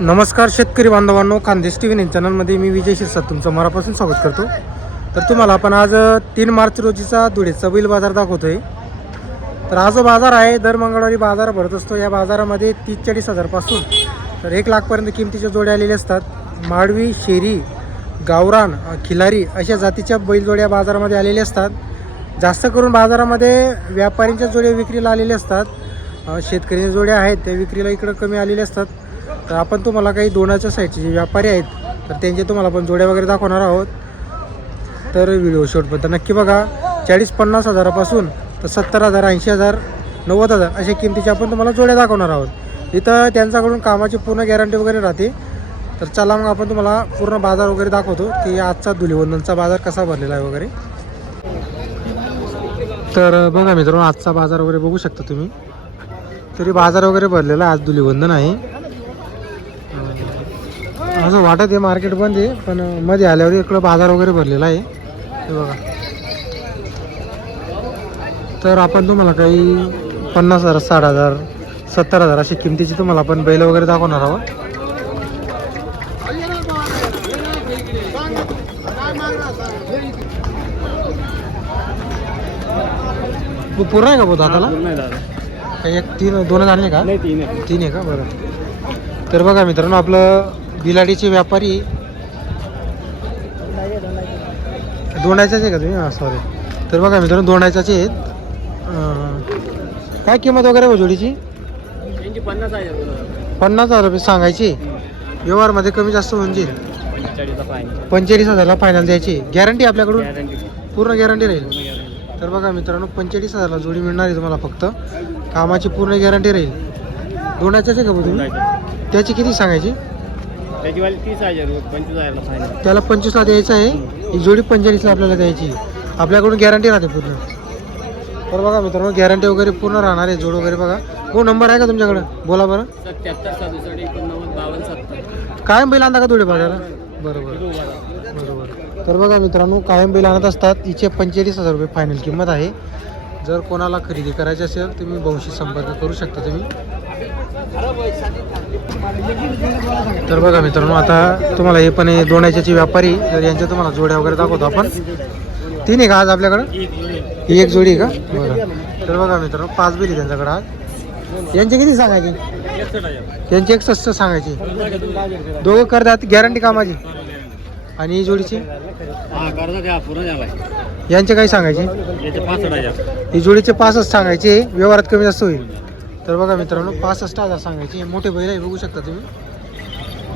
नमस्कार शेतकरी बांधवांनो, खानदेश टी व्ही चॅनलमध्ये मी विजय शिरसाट तुमचं मनापासून स्वागत करतो. तर तुम्हाला आपण आज 3 मार्च रोजीचा धुळेचा बैल बाजार दाखवतोय. तर हा जो बाजार आहे दर मंगळवारी बाजार भरत असतो. या बाजारामध्ये 30-40 हजारपासून तर 1 लाखपर्यंत किमतीच्या जोड्या आलेल्या असतात. माडवी, शेरी, गावरान, खिलारी अशा जातीच्या बैलजोड्या बाजारामध्ये आलेल्या असतात. जास्त करून बाजारामध्ये व्यापाऱ्यांच्या जोड्या विक्रीला आलेल्या असतात. शेतकरी जोड्या आहेत त्या विक्रीला इकडं कमी आलेल्या असतात. तर आपण तुम्हाला काही दोनाच्या साईडचे जे व्यापारी आहेत तर त्यांचे तुम्हाला आपण जोड्या वगैरे दाखवणार आहोत. तर व्हिडिओ शेवटपर्यंत नक्की बघा. 40-50 हजारापासून तर 70,000, 80,000, 90,000 अशा किमतीच्या आपण तुम्हाला जोड्या दाखवणार आहोत. इथं त्यांच्याकडून कामाची पूर्ण गॅरंटी वगैरे राहते. तर चला मग आपण तुम्हाला पूर्ण बाजार वगैरे दाखवतो की आजचा धुलीवंदनचा बाजार कसा भरलेला आहे वगैरे. तर बघा मित्रांनो, आजचा बाजार वगैरे बघू शकता तुम्ही. तरी बाजार वगैरे भरलेला आहे. आज धुलीवंदन आहे. असं वाटत आहे मार्केट बंद आहे, पण मध्ये आल्यावर इकडं बाजार वगैरे भरलेला आहे हे बघा. तर आपण तुम्हाला काही 50,000, 60,000, 70,000 अशी किमतीची तुम्हाला आपण बैल वगैरे दाखवणार आहोत. तू पूर्ण आहे का भाऊ दादाला? काही 2 झाले का? 3 आहे का? बरं. तर बघा मित्रांनो, आपलं बिलाडीचे व्यापारी दोंडायचाच आहे का तुम्ही? हां सॉरी. तर बघा मित्रांनो, दोंडायचाचे आहेत. काय किंमत वगैरे हो जोडीची? 50,000 रुपये सांगायची. व्यवहारमध्ये कमी जास्त होऊन जाईल. 45,000ला फायनल द्यायची. गॅरंटी आपल्याकडून? पूर्ण गॅरंटी राहील. तर बघा मित्रांनो, 45,000ला जोडी मिळणार आहे तुम्हाला. फक्त कामाची पूर्ण गॅरंटी राहील. दोंडायचाच आहे का तुम्ही? त्याची किती सांगायची? त्याची वाली 30,000, 25,000ला फायनल. त्याला 25ला द्यायचं आहे. ही जोडी 45ला आपल्याला द्यायची. आपल्याकडून गॅरंटी राहते पूर्ण. तर बघा मित्रांनो, गॅरंटी वगैरे पूर्ण राहणार आहे. जोड वगैरे बघा. हो, नंबर आहे का तुमच्याकडं? बोला बरं. 77 67 89 52 70. कायम बैल आणता का धुळे बाजाराला? बरोबर बरोबर. तर बघा मित्रांनो, कायम बैल आणत असतात. हिचे 45,000 रुपये फायनल किंमत आहे. जर कोणाला खरेदी करायची असेल तुम्ही भाऊशी संपर्क करू शकता तुम्ही. तर बघा मित्रांनो, आता तुम्हाला हे पण दोंडायच्याचे व्यापारी तर यांच्या तुम्हाला जोड्या वगैरे दाखवतो आपण. 3 आहे का आज आपल्याकडं? ही एक जोडी आहे का? बरं. तर बघा मित्रांनो, 5 बैल आहे त्यांच्याकडं आज. यांचे किती सांगायचे? यांची 61 सांगायची. दोघं करतात गॅरंटी कामाची. आणि ही जोडीची? यांचे काही सांगायचे? ही जोडीचे 65 सांगायचे. व्यवहारात कमी जास्त होईल. तर बघा मित्रांनो, 65,000 सांगायचे. मोठे बैल आहे, बघू शकता तुम्ही.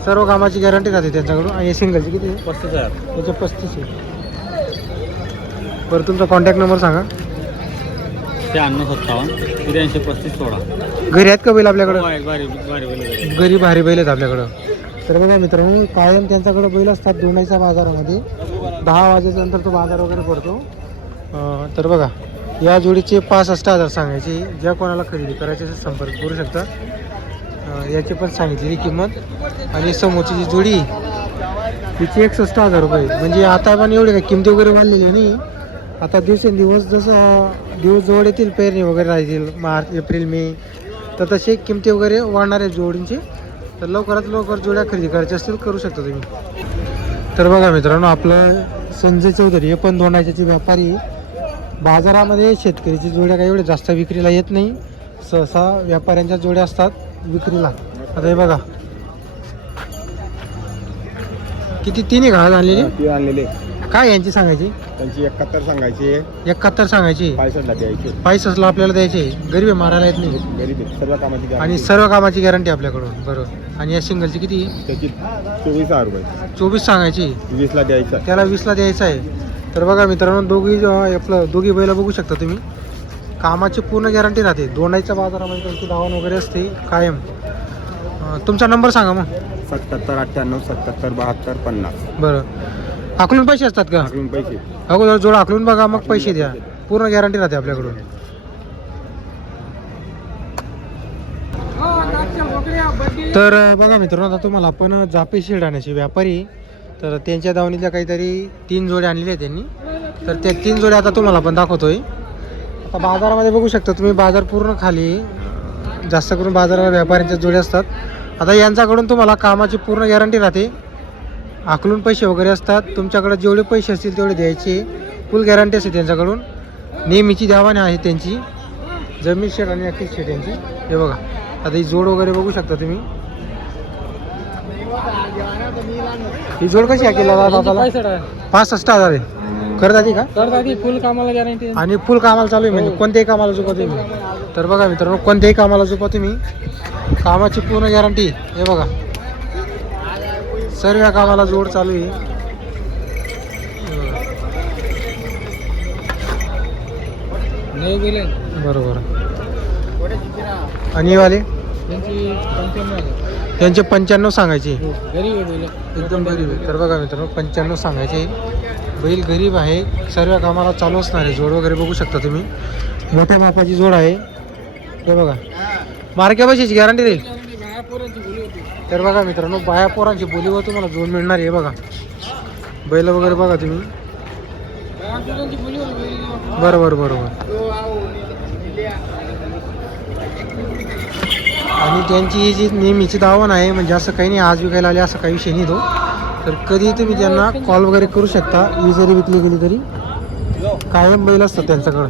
सर्व कामाची गॅरंटी राहते त्यांच्याकडून. आणि सिंगलची किती? 35,000. त्याचे 35 आहे. बरं, तुमचा कॉन्टॅक्ट नंबर सांगा. 96 57 83 35 16. घरी आहेत का बैल आपल्याकडं? भारी घरी भारी बैल आहेत आपल्याकडं. तर बघा मित्रांनो, कायम त्यांच्याकडे बैल असतात दोंडाईच्या बाजारामध्ये. 10 वाजेच्या नंतर तो बाजार वगैरे पडतो. तर बघा, या जोडीचे 65,000 सांगायचे. ज्या कोणाला खरेदी करायचे असेल संपर्क करू शकता. याची पण सांगितलेली किंमत. आणि समोरची जी जोडी तिची 61,000 रुपये. म्हणजे आता पण एवढे काही किमती वगैरे वाढलेली नाही. आता दिवसेंदिवस जसं दिवस जवळ येतील, पेरणी वगैरे राहतील मार्च, एप्रिल, मे, तर तसे किमती वगैरे वाढणार आहे जोडींची. तर लवकरात लवकर जोड्या खरेदी करायच्या असतील करू शकता तुम्ही. तर बघा मित्रांनो, आपलं संजय चौधरी हे पण दोंडायच्याचे व्यापारी. बाजारामध्ये शेतकरीची जोड्या काही एवढ्या जास्त विक्रीला येत नाही. सहसा व्यापाऱ्यांच्या जोड्या असतात विक्रीला. आता हे बघा किती 3 आहे घास आणलेली. आणलेले काय यांची सांगायची? त्यांची 71 सांगायची. 71 सांगायची. 65ला द्यायची. 65ला आपल्याला द्यायचे. गरीब मारायला येत नाही. गरीब सर्व कामाची. आणि सर्व कामाची गॅरंटी आपल्याकडून. बरोबर. आणि या सिंगलची किती? त्याची 24,000 रुपये. 24 सांगायची. 20ला द्यायचा. त्याला 20ला द्यायचं आहे. तर बघा मित्रांनो, दोघी बैल बघू शकता तुम्ही. कामाची पूर्ण गॅरंटी राहते. दोंडाईच्या बाजारामध्ये त्यांची धावण वगैरे असते कायम. तुमचा नंबर सांगा मग. 77 98 77 72 50. बरं. आकलून पैसे असतात का? आकलून पैसे. अगोदर जोड आकलून बघा, मग पैसे द्या. पूर्ण गॅरंटी राहते आपल्याकडून. तर बघा मित्रांनो, आता तुम्हाला आपण जापे शिरडाण्याचे व्यापारी तर त्यांच्या दावणीतल्या काहीतरी 3 जोड्या आणलेल्या आहेत त्यांनी. तर त्या 3 जोड्या आता तुम्हाला आपण दाखवतोय. आता बाजारामध्ये बघू शकता तुम्ही, बाजार पूर्ण खाली. जास्त करून बाजाराला व्यापाऱ्यांच्या जोड्या असतात आता यांच्याकडून तुम्हाला कामाची पूर्ण गॅरंटी राहते. आकलून पैसे वगैरे असतात. तुमच्याकडे जेवढे पैसे असतील तेवढे द्यायचे. फुल गॅरंटी असते त्यांच्याकडून. नेहमीची देवाने आहे त्यांची. जमीन शेड आणि अख्खी शेड यांची. हे बघा आता ही जोड वगैरे बघू शकता तुम्ही. ही जोड कशी आहे केला दादाला? 65,000 आहे. करतात का? फुल कामाला गॅरंटी आणि फुल कामाला चालू आहे म्हणजे कोणत्याही कामाला झोपा तुम्ही. तर बघा मित्रांनो कोणत्याही कामाला झोपा तुम्ही. कामाची पूर्ण गॅरंटी. हे बघा सर्व कामाला जोड चालू आहे. बरोबर. आणि वाले त्यांचे 95 सांगायचे. एकदम गरीब आहे. तर बघा मित्रांनो 95 सांगायचे. बैल गरीब आहे. सर्व कामाला चालू असणार आहे. जोड वगैरे बघू शकता तुम्ही. मोठ्या मापाची जोड आहे. हे बघा मार्क्या पैशाची गॅरंटी देईल. तर बघा मित्रांनो बाया पोरांची बोलीवर तुम्हाला जोड मिळणार आहे. बघा बैल वगैरे बघा तुम्ही. बरोबर बरोबर. आणि त्यांची ही जी नेहमीची दावण आहे म्हणजे असं काही नाही आज विकायला आले असं काही विषय नाही तो. तर कधी तुम्ही त्यांना कॉल वगैरे करू शकता. ही जरी विकली गेली तरी कायम बैल असतात त्यांच्याकडं.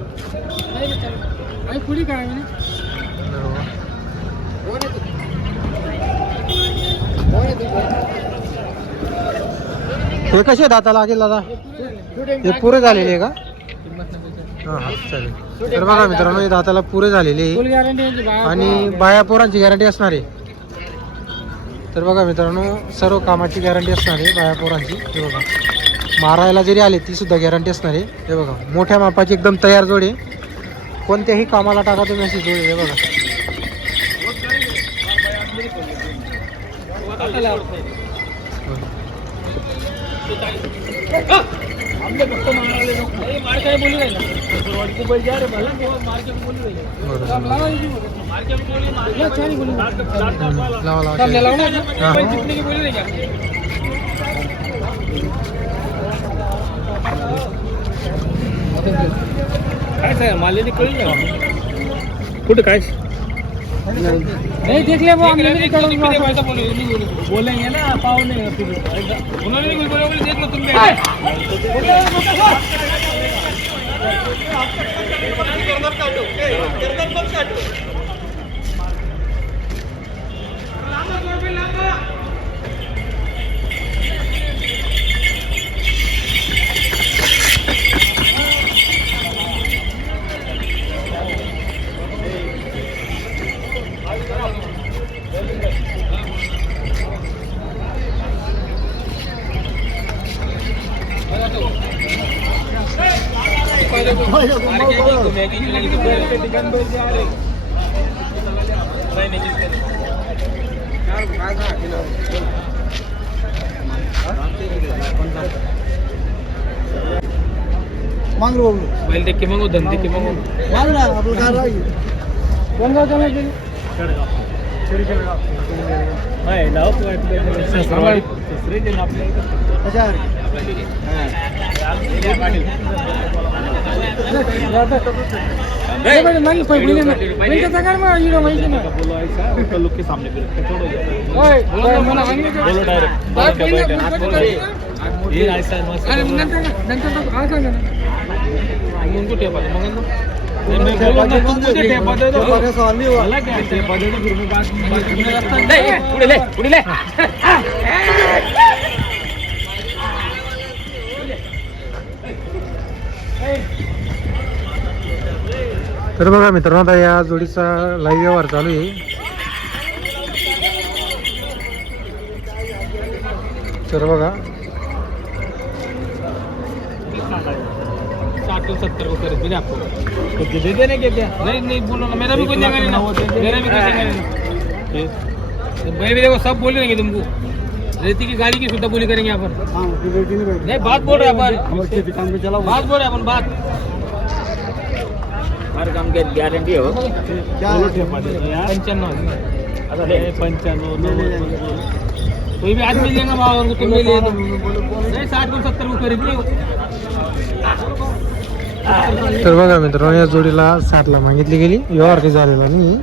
हे कसे दाता लागेल दादा? हे पुरे झालेले आहे का? हां हां चालेल. तर बघा मित्रांनो हे दाताला पुरे झालेले आहे आणि बाया पोरांची गॅरंटी असणार आहे. तर बघा मित्रांनो सर्व कामाची गॅरंटी असणार आहे बाया पोरांची. हे बघा मारायला जरी आले ती सुद्धा गॅरंटी असणार आहे. हे बघा मोठ्या मापाची एकदम तयार जोड आहे. कोणत्याही कामाला टाका तुम्ही अशी जोड आहे. हे बघा कुठे काय नहीं देख ले वो हम नहीं बोलेंगे ना पाव नहीं उन्होंने भी बोला बोले देख लो तुम बैल देख के मांगो धन देख के मांगो कौन गाँव जाना चाहिए के सामने बोलो तर बघा मित्रांनो आता या जोडीचा लाईव्ह व्यवहार चालू आहे. तर बघा 60-70 को कर दे आपको कुछ दे देने के क्या नहीं बोलो ना मेरा भी कोई देगा नहीं मेरा भी कोई देगा नहीं. भाई भी देखो सब बोल रहे हैं तुमको रेती की गाड़ी की सुद्धा बोली करेंगे अपन. नहीं बात बोल रहे अपन बात बोल रहे अपन बात हर काम की गारंटी हो 95 कोई भी आदमी लेगा भाव तुम ले लिए नहीं 60-70 को खरीद लो. तर बघा मित्रांनो या जोडीला 60 ला मागितली गेली. व्यवहार काही झालेला नाही.